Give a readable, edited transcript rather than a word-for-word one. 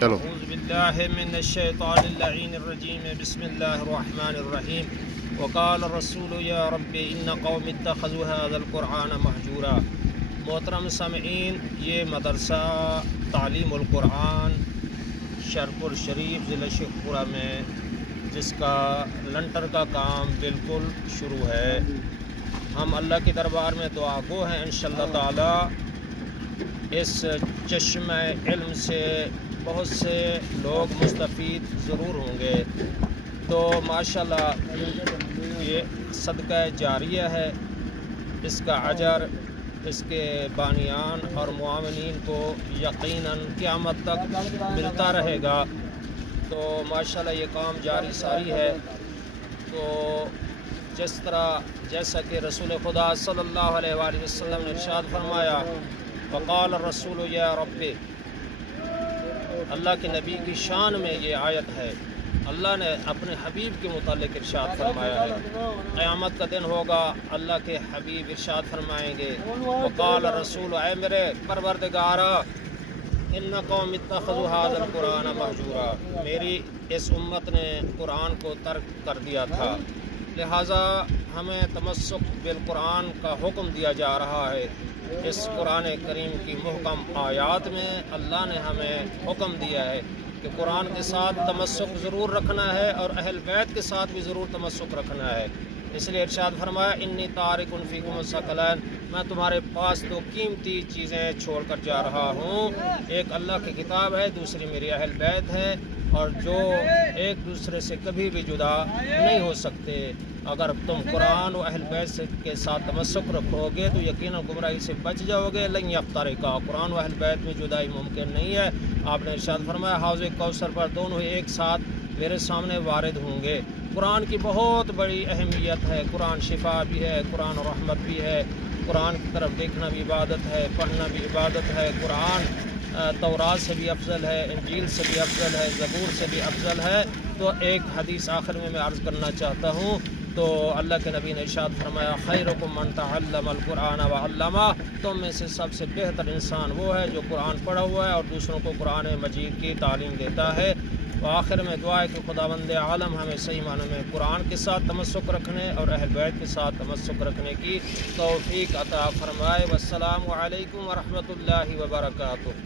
چلو اعوذ باللہ من الشیطان اللعین الرجیم بسم اللہ الرحمن الرحیم وقال الرسول یا رب ان قوم اتخذوا هذا القرآن مہجورا۔ محترم سامعین، یہ مدرسہ تعلیم القرآن شرف الشریف ضلع شیخ پورہ میں جس کا لنٹر کا کام بالکل شروع ہے، ہم اللہ کے دربار میں دعا گو ہیں انشاءاللہ تعالی اس چشمہ علم سے بہت سے لوگ مستفید ضرور ہوں گے۔ تو ماشاءاللہ یہ صدقہ جاریہ ہے، اس کا اجر اس کے بانیان اور معاونین کو یقیناً قیامت تک ملتا رہے گا۔ تو ماشاءاللہ یہ کام جاری ساری ہے۔ تو جیسا کہ رسول خدا صلی اللہ علیہ وآلہ وسلم نے ارشاد فرمایا، وقال الرسول یا رب، اللہ کے نبی کی شان میں یہ آیت ہے۔ اللہ نے اپنے حبیب کے متعلق ارشاد فرمایا ہے، قیامت کا دن ہوگا، اللہ کے حبیب ارشاد فرمائیں گے، وقال الرسول، اے میرے پروردگارا، ان قوم اتخذوا هذا القرآن مہجورا، میری اس امت نے قرآن کو ترک کر دیا تھا، لہٰذا ہمیں تمسک بالقرآن کا حکم دیا جا رہا ہے۔ اس قرآن کریم کی محکم آیات میں اللہ نے ہمیں حکم دیا ہے کہ قرآن کے ساتھ تمسک ضرور رکھنا ہے اور اہل بیت کے ساتھ بھی ضرور تمسک رکھنا ہے۔ اس لیے ارشاد فرمایا، انی تارک فیکم الثقلین، میں تمہارے پاس دو قیمتی چیزیں چھوڑ کر جا رہا ہوں، ایک اللہ کی کتاب ہے، دوسری میری اہل بیت ہے، اور جو ایک دوسرے سے کبھی بھی جدا نہیں ہو سکتے۔ اگر تم قرآن و اہل بیت کے ساتھ تمسک رکھو گے تو یقیناً گمراہی سے بچ جاؤ گے۔ لن یفترقا، قرآن و اہل بیت میں جدائی ممکن نہیں ہے۔ آپ نے ارشاد فرمایا، حوض کوثر پر دونوں ایک ساتھ میرے سامنے وارد ہوں گے۔ قرآن کی بہت بڑی اہمیت ہے، قرآن شفا بھی ہے، قرآن رحمت بھی ہے، قرآن کی طرف دیکھنا بھی عبادت ہے، پڑھنا بھی عبادت ہے۔ قرآن تورات سے بھی افضل ہے، انجیل سے بھی افضل ہے، زبور سے بھی افضل ہے۔ تو ایک حدیث آخر میں عرض کرنا چاہتا ہوں، تو اللہ کے نبی نے ارشاد فرمایا، خیرکم من تعلم القرآن وعلمہ، تم میں سے سب سے بہتر انسان وہ ہے جو قرآن پڑھا ہوا ہے اور دوسروں کو قرآن مجید کی تعلیم دیتا ہے۔ آخر میں دعا ہے کہ خداوند عالم ہمیں صحیح معنی میں قرآن کے ساتھ تمسک رکھنے اور اہل بیت کے ساتھ تمسک رکھنے کی توفیق عطا فرمائے۔ والسلام علیکم ورحمۃ اللہ وبرکاتہ۔